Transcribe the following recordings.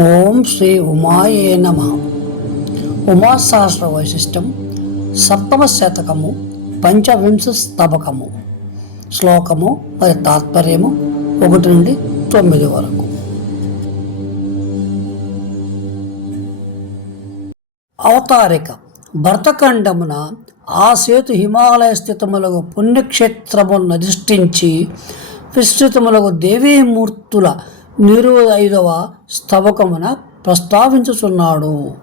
ఓం శ్రీ ఉమాయే నమ. ఉమాసహస్ర వైశిష్టం సప్తమ శతకము పంచవింశ స్తబకము శ్లోకము మరి తాత్పర్యము ఒకటి నుండి తొమ్మిది వరకు. అవతారిక. భరతఖండమున ఆ సేతు హిమాలయ స్థితములకు పుణ్యక్షేత్రమును అధిష్ఠించి విస్తృతములకు దేవీమూర్తుల నిరు ఐదవ స్తవకమున ప్రస్తావించుచున్నాడు.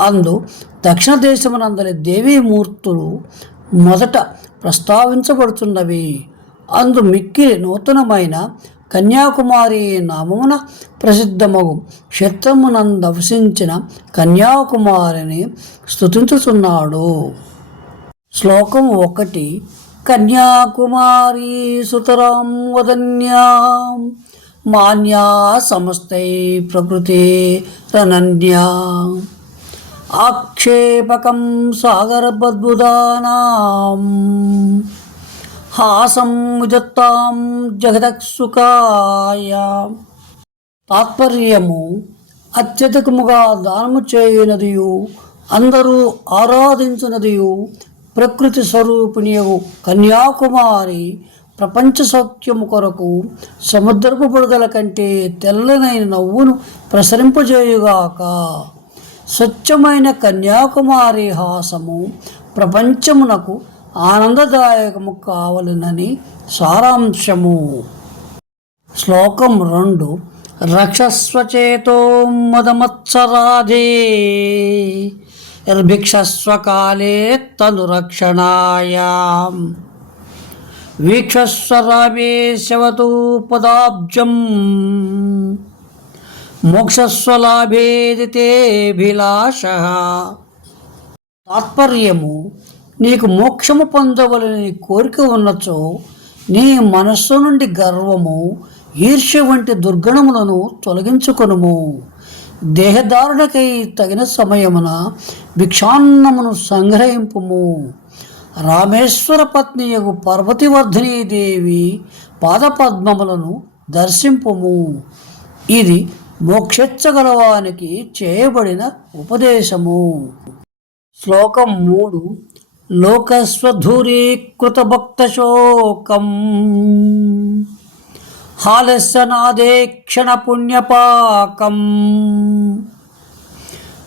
అందు దక్షిణ దేశమునందలి దేవీమూర్తులు మొదట ప్రస్తావించబడుతున్నవి అందు మిక్కిలి నూతనమైన కన్యాకుమారి నామమున ప్రసిద్ధమగు క్షేత్రమునంద వసించిన కన్యాకుమారిని స్తుతించుచున్నాడు. శ్లోకం ఒకటి కన్యాకుమారీ సుతరాం వదన్యా. మాన్యా సమస్తై ప్రకృతే రనన్యా ఆక్షేపకం సాగరబద్బుదానాం హాసం ముజత్తాం జగదక్సుకాయ తాత్పర్యము అత్యధికముగా దానము చేయునదియు అందరూ ఆరాధించినదియు ప్రకృతి స్వరూపిణియగు కన్యాకుమారి ప్రపంచ సౌఖ్యము కొరకు సముద్రపు బుడగల కంటే తెల్లనైన నవ్వును ప్రసరింపజేయుగాక. స్వచ్ఛమైన కన్యాకుమారి హాసము ప్రపంచమునకు ఆనందదాయకము కావలనని సారాంశము. శ్లోకం రెండు. రక్షస్వచేతో మదమత్సరాధే. భిక్షస్వకాలే తనురక్షణాయ. వీక్షస్వలాభేశవతు పదాబ్జం. మోక్షస్వలాభేదితేభిలాష. తాత్పర్యము నీకు మోక్షము పొందవలని కోరిక ఉన్నచో నీ మనస్సు నుండి గర్వము ఈర్ష్య వంటి దుర్గణములను తొలగించుకొనుము. దేహధారణకై తగిన సమయమున భిక్షాన్నమును సంగ్రహింపుము. రామేశ్వర పత్నియగు పార్వతివర్ధినీ దేవి పాదపద్మములను దర్శింపుము. ఇది మోక్షించగలవానికి చేయబడిన ఉపదేశము. శ్లోకం మూడు. లోకస్వధూరీకృత భక్తశోకం హాలస్యనాదేక్షణ పుణ్యపాకం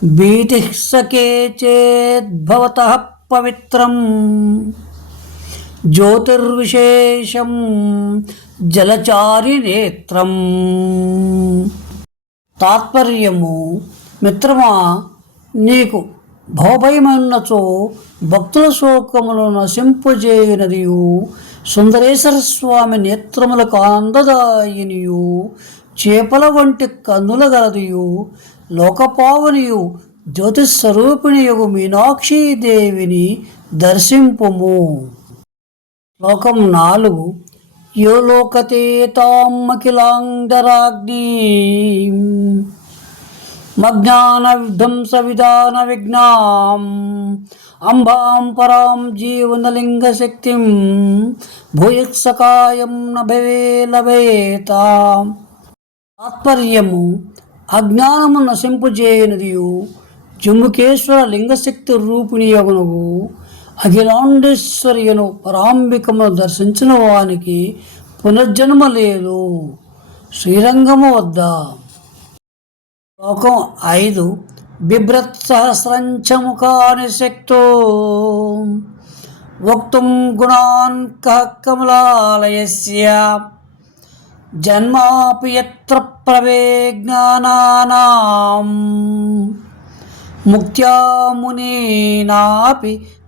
బీటిసకే చేద్భవత పవిత్రం. జ్యోతిర్విశేషం జలచారి నేత్రం. తాత్పర్యము మిత్రమా నీకు భవభయమున్నచో భక్తుల శోకములు నశింపజేయునదియు. సుందరేశ్వర స్వామి నేత్రములకు ఆనందదాయినియు చేపల వంటి కన్నుల గలదియు. లోకపావనియు జ్యోతిస్వరూపిణి జ్యోతిస్వరూపిణియగు మీనాక్షీదేవిని దర్శింపుము. శ్లోకం నాలుగు. యో లోకతే తామఖిలాంగరాగ్ని మజ్ఞాన విధ్వంస విధాన విఘ్నాం అంబాం పరాం జీవనలింగ శక్తిం భూయత్సకాయం నభవే లభేత. తాత్పర్యము అజ్ఞానము నశింపుజేయనిదియు జంబుకేశ్వర లింగశక్తి రూపిణి అఖిలాండేశ్వరియను పరాంబికమును దర్శించిన వానికి పునర్జన్మ లేదు. శ్రీరంగము వద్ద. శ్లోకం ఐదు. బిభ్రత్ సహస్రంచముఖాని శక్తో. వక్తుం గుణాన్ కమలాలయస్య జన్మాపి ఎత్ర ప్రవే ముక్త్యామునేనాపి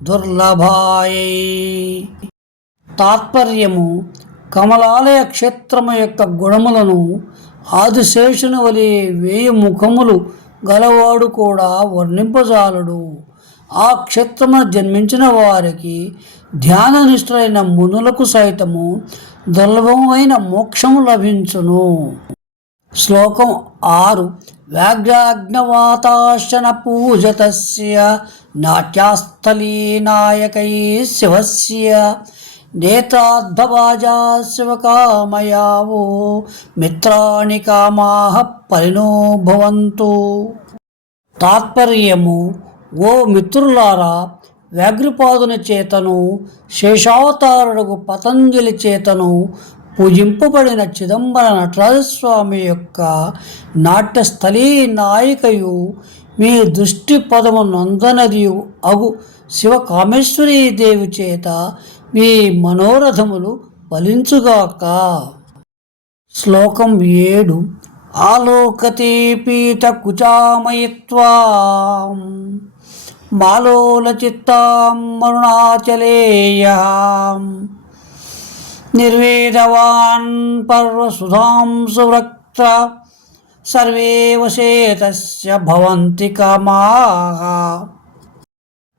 దుర్లభాయై. తాత్పర్యము కమలాలయ క్షేత్రము యొక్క గుణములను ఆదిశేషుని వలె వేయి ముఖములు గలవాడు కూడా వర్ణింపజాలడు. ఆ క్షేత్రమున జన్మించిన వారికి ధ్యాననిష్ఠులైన మునులకు సైతము దుర్లభమైన మోక్షము లభించును. శ్లోకం ఆరు. వ్యాఘ్రాగ్నవాతాశన పూజతస్య నాట్యాస్థలీ నాయకై శివస్య. నేత్రాద్భవాజా శివకామయావో మిత్రాణి కామాహ పరిణో భవంతు. తాత్పర్యము ఓ మిత్రులారా వ్యాఘ్రపాదుని చేతను శేషావతారుడుకు పతంజలి చేతను పూజింపబడిన చిదంబర నటరాజస్వామి యొక్క నాట్యస్థలీ నాయికయు మీ దృష్టి పదము నందనదియు అగు శివ కామేశ్వరీ దేవి చేత మీ మనోరథములు ఫలించుగాక. శ్లోకం ఏడు. ఆలోకతే పీఠ కుచామయిత్వా మాలోలచిత్తాం మరుణాచలేయ నిర్వేదవాన్ పర్వసుధాం సువృక్త సర్వే భవంతి కామాః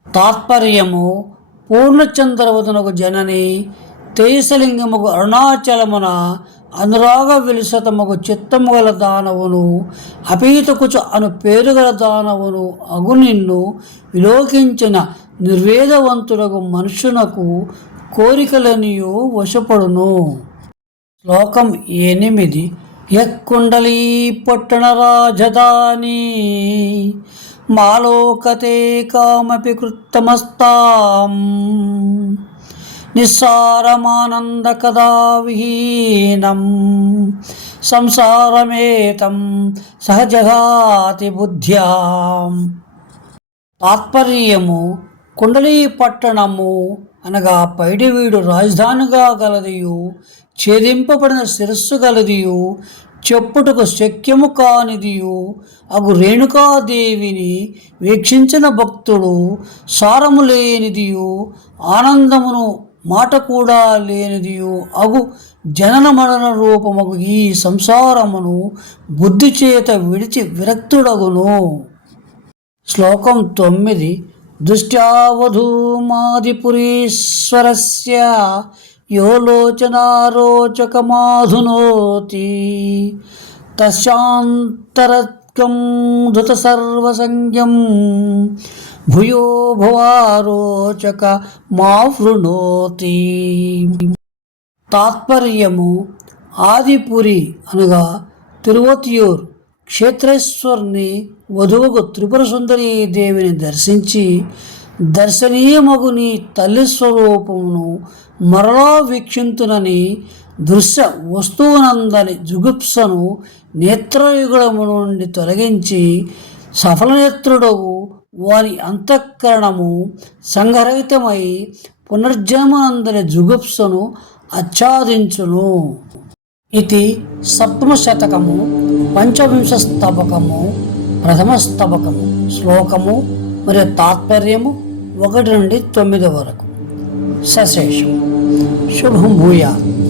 తాత్పర్యము పూర్ణచంద్రవదనకు జనని తేజసలింగముకు అరుణాచలమున అనురాగ విలుసతముకు చిత్తము గల దానవును అపీతకుచు అను పేరు గల దానవును అగు నిన్ను విలోకించిన నిర్వేదవంతుడకు మనుషునకు కోరికలనియు వశపడును. శ్లోకం ఎనిమిది. యక్కుండలీ పట్టణ రాజధాని. మాలోకతే కామపి కృత్తమస్తాం. నిస్సారమానంద కదా విహీనం సంసారమేతం సహజగాతి బుద్ధ్యాం. తాత్పర్యము కుండలీ పట్టణము అనగా పైడివీడు రాజధానిగా గలదియు ఛేదింపబడిన శిరస్సు గలదియు చెప్పుటకు శక్యము కానిదియు. అగు రేణుకాదేవిని వీక్షించిన భక్తుడు సారము లేనిదియు ఆనందమును మాట కూడా లేనిదియు. అగు జనన మరణ రూపమగు ఈ సంసారమును బుద్ధి చేత విడిచి విరక్తుడగును. శ్లోకం తొమ్మిది. దృష్ట్యావధూమాదిపురీశ్వరస్య యో లోచనారోచకమాధునోతి తస్యాంతరత్కం ధృత సర్వసంజ్ఞం భూయో భవారోచక మావృణోతి తాత్పర్యము ఆదిపురి అనగా తిరువతియూర్ క్షేత్రేశ్వర్ని వధువుకు త్రిపుర సుందరీ దేవిని దర్శించి దర్శనీయమగు నీ తల్లి స్వరూపమును మరలా వీక్షింతునని దృశ్య వస్తువునందని జుగుప్సను నేత్రయుగళము నుండి తొలగించి సఫలనేత్రుడవు వారి అంతఃకరణము సంఘరహితమై పునర్జన్మనందని జుగుప్సను ఆచ్ఛాదించును. ఇది సప్తమశతకము పంచవింశ స్తబకము ప్రథమ స్తబకము. శ్లోకము మరియు తాత్పర్యము ఒకటి నుండి తొమ్మిది వరకు. సశేషం. శుభం భూయాత్.